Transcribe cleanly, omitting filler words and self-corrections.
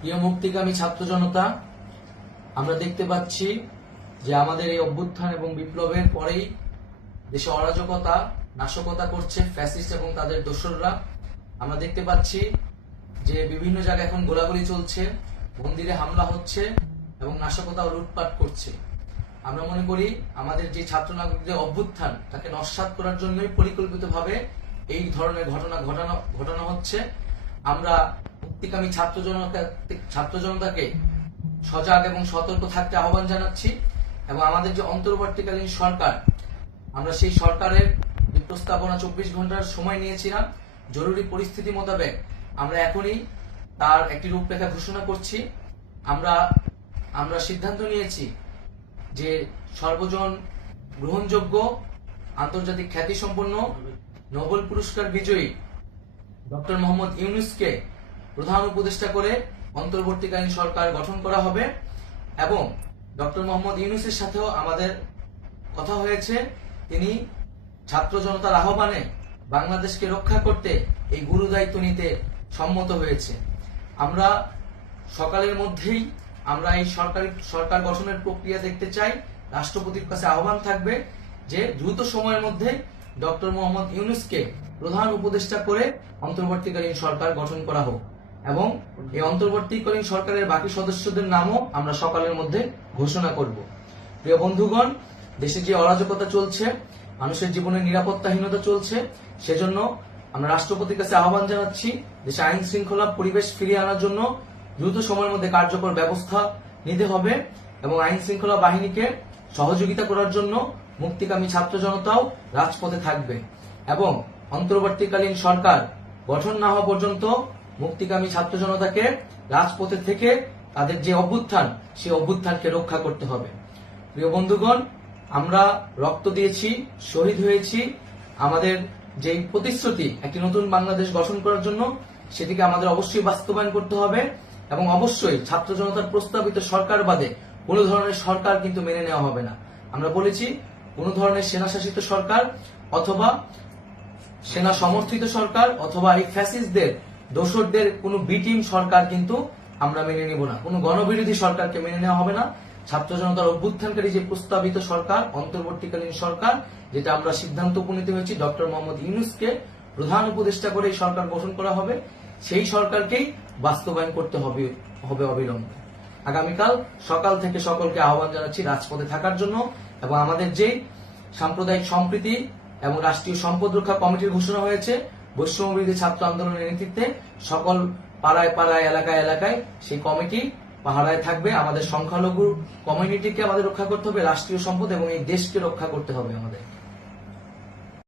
প্রিয় মুক্তিকামী ছাত্র জনতা, আমরা দেখতে পাচ্ছি যে আমাদের এই অভ্যুত্থান এবং বিপ্লবের পরেই দেশে অরাজকতা নাশকতা করছে ফ্যাসিস্ট এবং তাদের দোসররা। আমরা দেখতে পাচ্ছি যে বিভিন্ন জায়গায় এখন গোলাগুলি চলছে, মন্দিরে হামলা হচ্ছে এবং নাশকতা ও লুটপাট করছে। আমরা মনে করি আমাদের যে ছাত্র নাগরিকদের অভ্যুত্থান তাকে নস্যাৎ করার জন্যই পরিকল্পিতভাবে এই ধরনের ঘটনা হচ্ছে। আমরা মুক্তিকামী ছাত্র জনতাকে সজাগ এবং সতর্ক থাকতে আহ্বান জানাচ্ছি এবং আমাদের যে অন্তর্বর্তীকালীন সরকার, আমরা সেই সরকারের যে প্রস্তাবনা 24 ঘন্টার সময় নিয়েছিলাম, জরুরি পরিস্থিতি মোতাবেক আমরা এখনই তার একটি রূপরেখা ঘোষণা করছি। আমরা সিদ্ধান্ত নিয়েছি যে সর্বজন গ্রহণযোগ্য আন্তর্জাতিক খ্যাতিসম্পন্ন নোবেল পুরস্কার বিজয়ী ডক্টর মোহাম্মদ ইউনূসকে প্রধান উপদেষ্টা করে অন্তর্বর্তীকালীন সরকার গঠন করা হবে এবং ডক্টর মোহাম্মদ ইউনূসের সাথেও আমাদের কথা হয়েছে। তিনি ছাত্র জনতার আহ্বানে বাংলাদেশকে রক্ষা করতে এই গুরু দায়িত্ব নিতে সম্মত হয়েছে। আমরা সকালের মধ্যেই আমরা এই সরকার গঠনের প্রক্রিয়া দেখতে চাই। রাষ্ট্রপতির কাছে আহ্বান থাকবে যে দ্রুত সময়ের মধ্যে ডক্টর মোহাম্মদ ইউনূসকে প্রধান উপদেষ্টা করে অন্তর্বর্তীকালীন সরকার গঠন করা হোক এবং এই অন্তর্বর্তীকালীন সরকারের বাকি সদস্যদের নামও আমরা সকালের মধ্যে ঘোষণা করব। প্রিয় বন্ধুগণ, দেশে যে অরাজকতা চলছে, মানুষের জীবনের নিরাপত্তাহীনতা চলছে, সেজন্য আমরা রাষ্ট্রপতির কাছে আহ্বান জানাচ্ছি দেশে আইন শৃঙ্খলা পরিবেশ ফিরিয়ে আনার জন্য দ্রুত সময়ের মধ্যে কার্যকর ব্যবস্থা নিতে হবে এবং আইন শৃঙ্খলা বাহিনীকে সহযোগিতা করার জন্য মুক্তিকামী ছাত্র জনতাও রাজপথে থাকবে এবং অন্তর্বর্তীকালীন সরকার গঠন না হওয়া পর্যন্ত মুক্তিকামী ছাত্র জনতাকে রাজপথে থেকে তাদের যে অভ্যুত্থান, সেই অভ্যুত্থানকে রক্ষা করতে হবে। প্রিয় বন্ধুগণ, আমরা রক্ত দিয়েছি, শহীদ হয়েছি। আমাদের যে প্রতিশ্রুতি একটি নতুন বাংলাদেশ গঠন করার জন্য, সেটিকে আমাদের অবশ্যই বাস্তবায়ন করতে হবে এবং অবশ্যই ছাত্র জনতার প্রস্তাবিত সরকার বাদে কোনো ধরনের সরকার কিন্তু মেনে নেওয়া হবে না। আমরা বলেছি কোনো ধরনের সেনা শাসিত সরকার অথবা সেনা সমর্থিত সরকার অথবা এই ফ্যাসিস্টদের দোসরদের কোনো বি টিম সরকার কিন্তু আমরা মেনে নেব না। কোনো গণবিরোধী সরকারকে মেনে নেওয়া হবে না। ছাত্র জনতার অভ্যুত্থানকারী যে প্রস্তাবিত সরকার, অন্তর্বর্তীকালীন সরকার, যেটা আমরা সিদ্ধান্ত উপনীত হয়েছি ডক্টর মোহাম্মদ ইউনূসকে প্রধান উপদেষ্টা করে এই সরকার গঠন করা হবে, সেই সরকারকেই বাস্তবায়ন করতে হবে অবিলম্বে। আগামীকাল সকাল থেকে সকলকে আহ্বান জানাচ্ছি রাজপথে থাকার জন্য এবং আমাদের যে সাম্প্রদায়িক সম্প্রীতি এবং রাষ্ট্রীয় সম্পদ রক্ষা কমিটির ঘোষণা হয়েছে বৈষম্যবিরোধী ছাত্র আন্দোলনের নেতৃত্বে, সকল পাড়ায় পাড়ায় এলাকায় এলাকায় সেই কমিটি পাহারায় থাকবে। আমাদের সংখ্যালঘু কমিউনিটিকে আমাদের রক্ষা করতে হবে, রাষ্ট্রীয় সম্পদ এবং এই দেশকে রক্ষা করতে হবে আমাদের।